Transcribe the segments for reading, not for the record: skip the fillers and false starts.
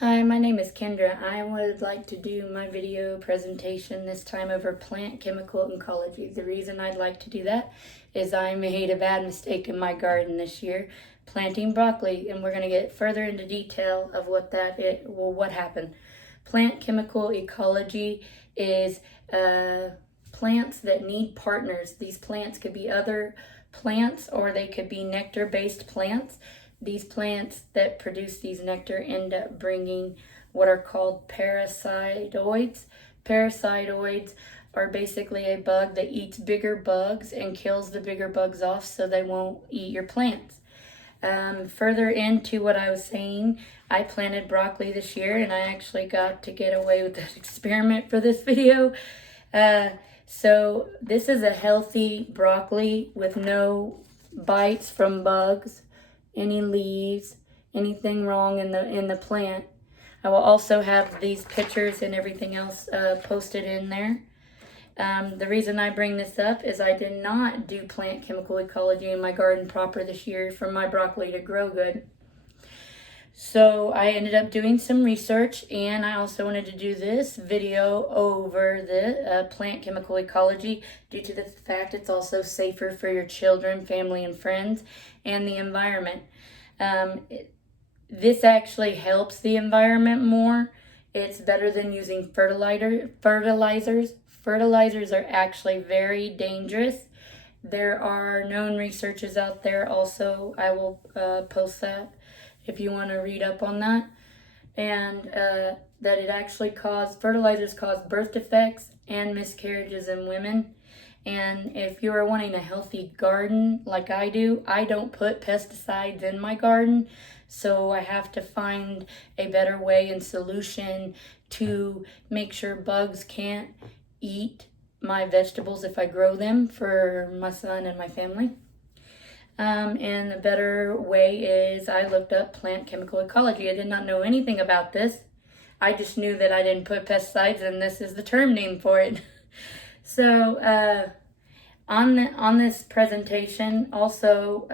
Hi, my name is Kendra. I would like to do my video presentation this time over plant chemical ecology. The reason I'd like to do that is I made a bad mistake in my garden this year planting broccoli, and we're going to get further into detail of what happened. Plant chemical ecology is plants that need partners. These plants could be other plants or they could be nectar-based plants. These plants that produce these nectar end up bringing what are called parasitoids. Parasitoids are basically a bug that eats bigger bugs and kills the bigger bugs off so they won't eat your plants. Further into what I was saying, I planted broccoli this year, and I actually got to get away with this experiment for this video. So this is a healthy broccoli with no bites from bugs, any leaves, anything wrong in the plant. I will also have these pictures and everything else posted in there. The reason I bring this up is I did not do plant chemical ecology in my garden proper this year for my broccoli to grow good. So I ended up doing some research, and I also wanted to do this video over the plant chemical ecology due to the fact it's also safer for your children, family, and friends, and the environment. This actually helps the environment more. It's better than using fertilizers. Fertilizers are actually very dangerous. There are known researches out there also. I will post that if you want to read up on that. And that it actually fertilizers cause birth defects and miscarriages in women. And if you are wanting a healthy garden like I do, I don't put pesticides in my garden. So I have to find a better way and solution to make sure bugs can't eat my vegetables if I grow them for my son and my family. And the better way is I looked up plant chemical ecology. I did not know anything about this. I just knew that I didn't put pesticides, and this is the term name for it. So on this presentation, also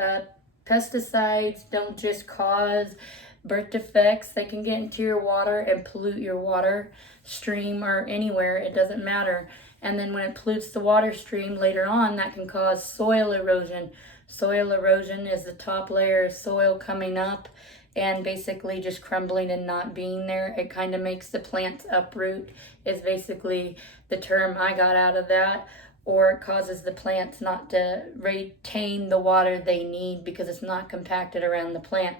pesticides don't just cause birth defects. They can get into your water and pollute your water stream or anywhere. It doesn't matter. And then when it pollutes the water stream later on, that can cause soil erosion. Soil erosion is the top layer of soil coming up and basically just crumbling and not being there. It kind of makes the plants uproot, is basically the term I got out of that. Or it causes the plants not to retain the water they need because it's not compacted around the plant.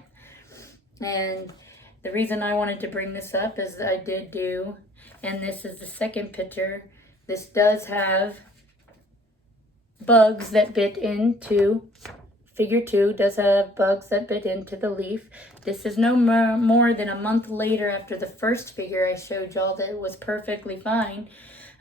And the reason I wanted to bring this up is I did do, and this is the second picture, this does have bugs that bit into, figure 2 does have bugs that bit into the leaf. This is no more than a month later after the first figure I showed y'all that was perfectly fine.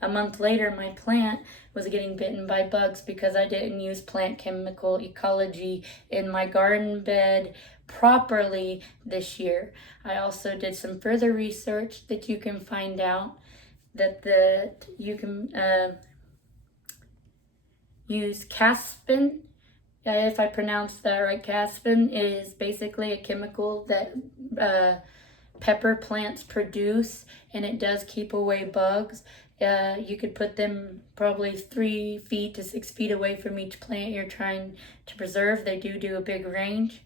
A month later, my plant was getting bitten by bugs because I didn't use plant chemical ecology in my garden bed properly this year. I also did some further research that you can find out that you can use caspin. If I pronounced that right, caspin is basically a chemical that pepper plants produce, and it does keep away bugs. You could put them probably 3 feet to 6 feet away from each plant you're trying to preserve. They do a big range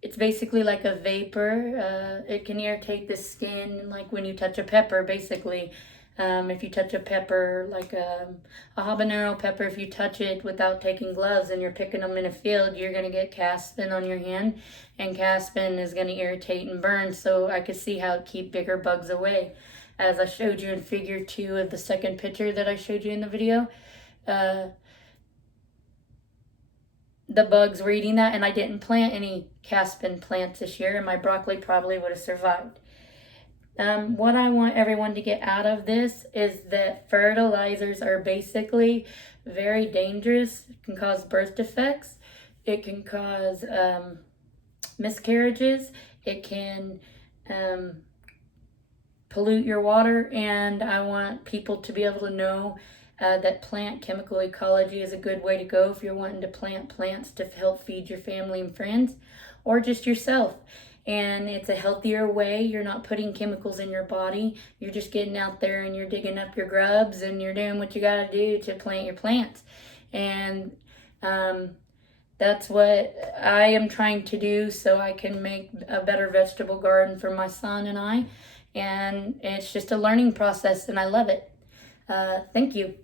it's basically like a vapor. It can irritate the skin, like when you touch a pepper, basically. If you touch a pepper, like a habanero pepper, if you touch it without taking gloves and you're picking them in a field, you're going to get caspin on your hand, and caspin is going to irritate and burn. So I could see how it keep bigger bugs away. As I showed you in figure 2 of the second picture that I showed you in the video, the bugs were eating that, and I didn't plant any caspin plants this year, and my broccoli probably would have survived. What I want everyone to get out of this is that fertilizers are basically very dangerous. It can cause birth defects. It can cause miscarriages. It can pollute your water, and I want people to be able to know that plant chemical ecology is a good way to go if you're wanting to plant plants to help feed your family and friends, or just yourself. and it's a healthier way. You're not putting chemicals in your body. You're just getting out there and you're digging up your grubs and you're doing what you got to do to plant your plants. And that's what I am trying to do so I can make a better vegetable garden for my son and I. And it's just a learning process, and I love it. Thank you.